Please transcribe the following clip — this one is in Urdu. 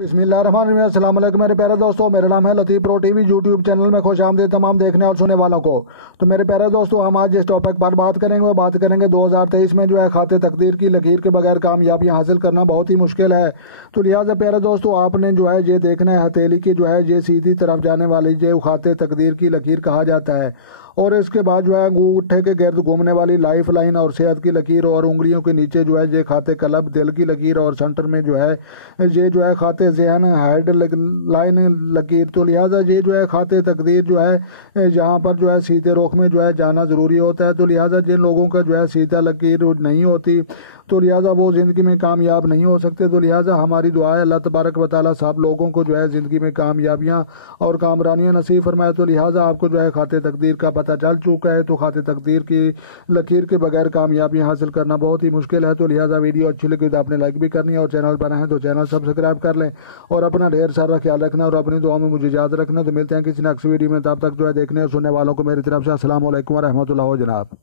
بسم اللہ الرحمن الرحیم۔ السلام علیکم میرے پیارے دوستوں، میرا نام ہے لطیف پرو ٹی وی یوٹیوب چینل میں خوش آمدید تمام دیکھنے اور سننے والوں کو۔ تو میرے پیارے دوستوں، ہم آج جس ٹاپک پر بات کریں گے وہ بات کریں گے 2023 میں جو ہے خاتے تقدیر کی لکیر کے بغیر کامیابی حاصل کرنا بہت ہی مشکل ہے۔ تو لہٰذا پیارے دوستوں، آپ نے جو ہے یہ دیکھنا ہے ہتھیلی کی جو ہے یہ سیدھی طرف جانے والی جو خاتے تقدیر کی لکیر کہا جاتا ہے، اور اس کے بعد جو ہے انگوٹھے کے گرد گھومنے والی لائف لائن اور صحت کی لکیر، اور انگلیوں کے نیچے جو ہے یہ خاتے قلب دل کی لکیر، اور سینٹر میں جو ہے یہ جو ہے خاتے ذہن ہیڈ لائن لکیر۔ تو لہٰذا یہ جو ہے خاتے تقدیر جو ہے یہاں پر جو ہے سیدھے رخ میں جو ہے جانا ضروری ہوتا ہے۔ تو لہٰذا جن لوگوں کا جو ہے سیدھا لکیر نہیں ہوتی تو لہٰذا وہ زندگی میں کامیاب نہیں ہو سکتے۔ تو لہٰذا ہماری دعا ہے اللہ تبارک و تعالیٰ سب لوگوں کو جو ہے زندگی میں کامیابیاں اور کامرانیاں نصیب فرمائے۔ تو لہٰذا آپ کو جو ہے خاتے تقدیر کا پتہ چل چکا ہے، تو خاتے تقدیر کی لکیر کے بغیر کامیابی حاصل کرنا بہت ہی مشکل ہے۔ تو لہٰذا ویڈیو اچھی لگی تو آپ نے لائک بھی کرنی ہے، اور چینل پر ہیں تو چینل سبسکرائب کر لیں، اور اپنا ڈھیر سارا خیال رکھنا اور اپنی دعاؤں میں مجھے یاد رکھنا۔ تو ملتے ہیں کسی نیکسٹ ویڈیو میں، تب تک جو ہے دیکھنے اور سننے والوں کو میری طرف سے السلام علیکم ورحمۃ اللہ جناب۔